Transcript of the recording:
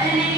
Amen.